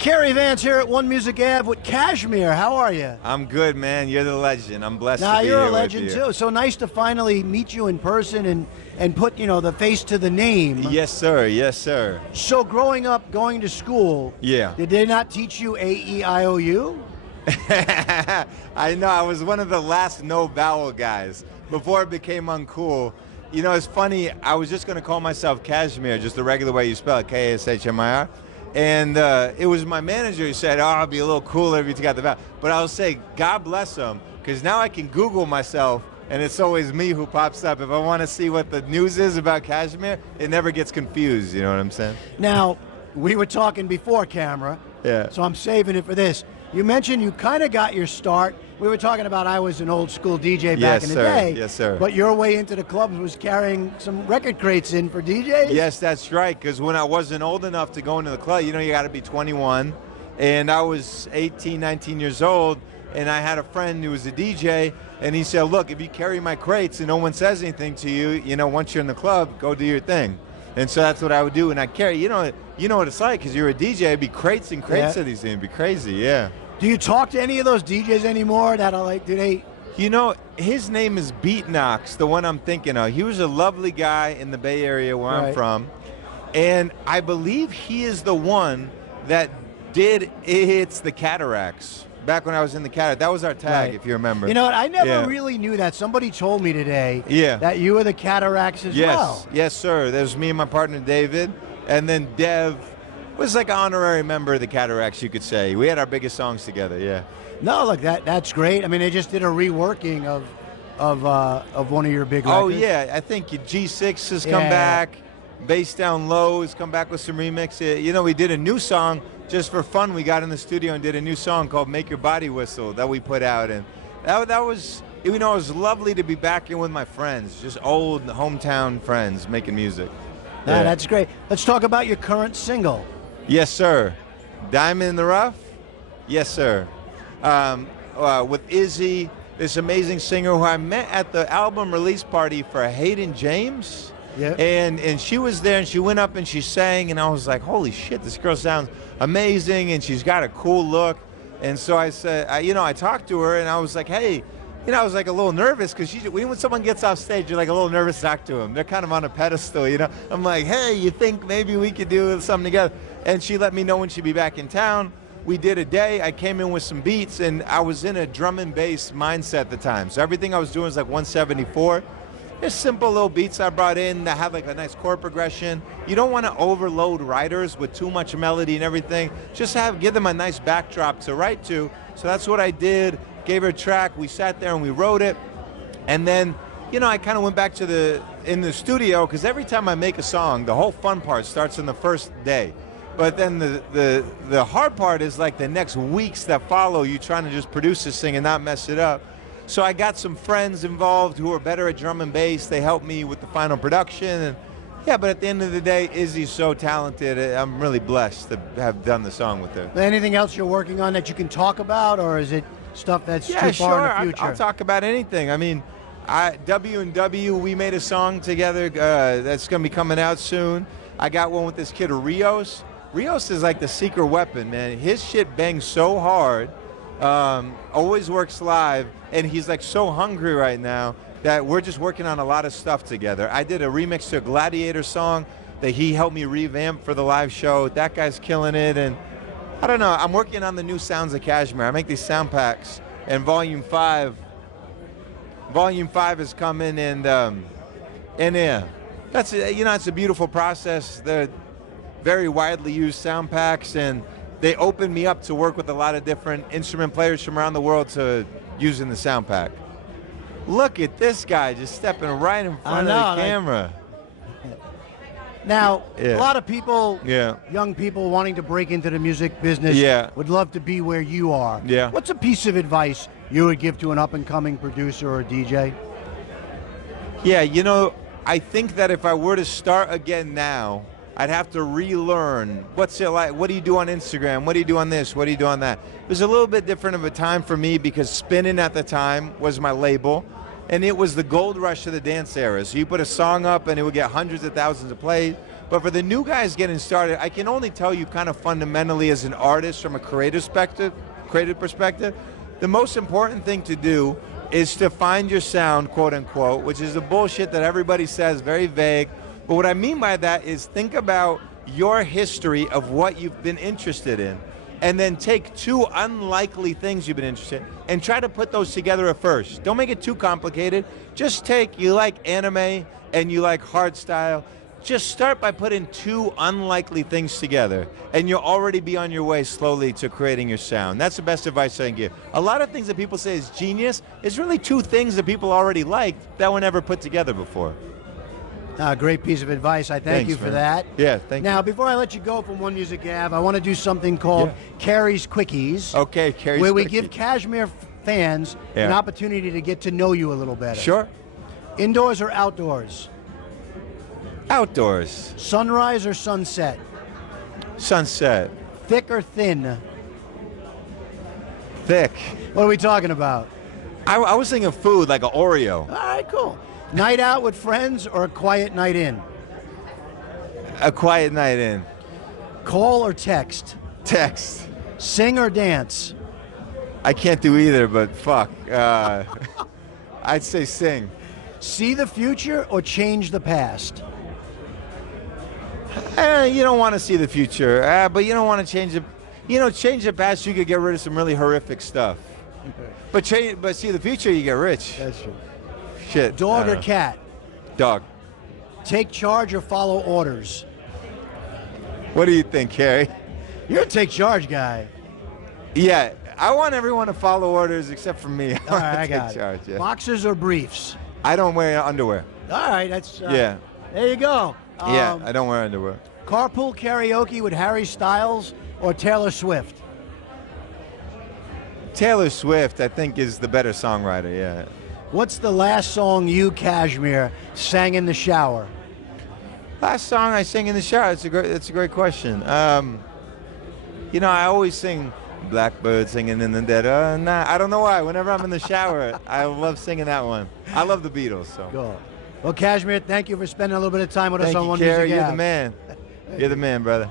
CARY Vance here at One Music Ave with Kshmr. How are you? I'm good, man. You're the legend. I'm blessed to be here. You're a legend too. So nice to finally meet you in person and put, the face to the name. Yes, sir. Yes, sir. So growing up, going to school, yeah, did they not teach you A-E-I-O-U? I know. I was one of the last no vowel guys before it became uncool. You know, it's funny. I was just going to call myself Kashmir, just the regular way you spell it, K-S-H-M-I-R. And it was my manager who said, oh, it'd be a little cooler if you got the vowel. But I will say, God bless him, because now I can Google myself, and it's always me who pops up. If I want to see what the news is about Kashmir, it never gets confused, you know what I'm saying? Now, we were talking before camera, so I'm saving it for this. You mentioned you kind of got your start. We were talking about I was an old school DJ back in the day. Yes, sir. But your way into the clubs was carrying some record crates in for DJs? Yes, that's right, because when I wasn't old enough to go into the club, you got to be 21. And I was 18, 19 years old, and I had a friend who was a DJ, and he said, look, if you carry my crates and no one says anything to you, once you're in the club, go do your thing. And so that's what I would do, and I'd carry, you know what it's like, because you're a DJ, it'd be crates and crates of these things, it'd be crazy, yeah. Do you talk to any of those DJs anymore that are like, do they? His name is Beat Knox, the one I'm thinking of. He was a lovely guy in the Bay Area where I'm from, and I believe he is the one that did It's the Cataracts. Back when I was in the Cataracts, that was our tag, if you remember. You know what? I never really knew that. Somebody told me today that you were the Cataracts as well. Yes, sir. There's me and my partner David, and then Dev was like an honorary member of the Cataracts, you could say. We had our biggest songs together, yeah. No, look, that's great. I mean, they just did a reworking of one of your big records. Oh, yeah. I think G6 has come back. Bass Down Low has come back with some remix. We did a new song just for fun. We got in the studio and did a new song called Make Your Body Whistle that we put out. And that was, it was lovely to be back in with my friends, just old hometown friends making music. Yeah. That's great. Let's talk about your current single. Yes, sir. Diamond in the Rough? Yes, sir. With Izzy, this amazing singer who I met at the album release party for Hayden James. Yeah. And she was there, and she went up and she sang, and I was like, holy shit, this girl sounds amazing, and she's got a cool look. And so I said, I talked to her, and I was like, hey, I was like a little nervous, because when someone gets off stage, you're like a little nervous to talk to them. They're kind of on a pedestal, I'm like, hey, you think maybe we could do something together? And she let me know when she'd be back in town. We did a day. I came in with some beats, and I was in a drum and bass mindset at the time. So everything I was doing was like 174. Just simple little beats I brought in that have like a nice chord progression. You don't want to overload writers with too much melody and everything. Just give them a nice backdrop to write to. So that's what I did. Gave her a track. We sat there and we wrote it. And then, I kind of went back to in the studio, because every time I make a song, the whole fun part starts in the first day. But then the hard part is like the next weeks that follow, you trying to just produce this thing and not mess it up. So I got some friends involved who are better at drum and bass. They helped me with the final production. And but at the end of the day, Izzy's so talented. I'm really blessed to have done the song with her. Anything else you're working on that you can talk about, or is it stuff that's too far in the future? I'll talk about anything. I mean, W&W, we made a song together that's going to be coming out soon. I got one with this kid, Rios. Rios is like the secret weapon, man. His shit bangs so hard, always works live, and he's like so hungry right now that we're just working on a lot of stuff together. I did a remix to a Gladiator song that he helped me revamp for the live show. That guy's killing it, and I don't know, I'm working on the new sounds of Kashmr. I make these sound packs, and Volume 5 is coming, and yeah, that's, it's a beautiful process. They're very widely used sound packs, and they opened me up to work with a lot of different instrument players from around the world to using the sound pack. Look at this guy just stepping right in front of the camera. Now, a lot of people, young people wanting to break into the music business would love to be where you are. Yeah. What's a piece of advice you would give to an up-and-coming producer or DJ? Yeah, I think that if I were to start again now, I'd have to relearn what's it like, what do you do on Instagram, what do you do on this, what do you do on that. It was a little bit different of a time for me because Spinnin' at the time was my label, and it was the gold rush of the dance era. So you put a song up and it would get hundreds of thousands of plays. But for the new guys getting started, I can only tell you kind of fundamentally as an artist from a creative perspective, the most important thing to do is to find your sound, quote unquote, which is the bullshit that everybody says, very vague. But what I mean by that is think about your history of what you've been interested in, and then take two unlikely things you've been interested in and try to put those together at first. Don't make it too complicated. Just take, you like anime and you like hardstyle, just start by putting two unlikely things together, and you'll already be on your way slowly to creating your sound. That's the best advice I can give. A lot of things that people say is genius is really two things that people already liked that were never put together before. Great piece of advice. I thank you for that. Yeah, thank you. Now, before I let you go from One Music Ave, I want to do something called CARY's Quickies. Okay, CARY's where we Quickies. give Kashmir fans an opportunity to get to know you a little better. Sure. Indoors or outdoors? Outdoors. Sunrise or sunset? Sunset. Thick or thin? Thick. What are we talking about? I was thinking food, like an Oreo. All right, cool. Night out with friends or a quiet night in? A quiet night in. Call or text? Text. Sing or dance? I can't do either, but fuck. I'd say sing. See the future or change the past? You don't want to see the future, but you don't want to change it. You know, change the past, you could get rid of some really horrific stuff. But see the future, you get rich. That's true. Shit. Dog or cat? Dog. Take charge or follow orders? What do you think, CARY? You're a take charge guy. Yeah, I want everyone to follow orders except for me. All right, I got charge, it. Boxers or briefs? I don't wear underwear. All right, that's yeah. There you go. Yeah, I don't wear underwear. Carpool karaoke with Harry Styles or Taylor Swift? Taylor Swift, I think, is the better songwriter. Yeah. What's the last song you, Kashmir, sang in the shower? Last song I sang in the shower. It's a great question. You know, I always sing Blackbird Singing in the Dead. I don't know why. Whenever I'm in the shower, I love singing that one. I love the Beatles. So. Cool. Well, Kashmir, thank you for spending a little bit of time with us on One Music Ave. Music Ave. You're the man. You're the man, brother.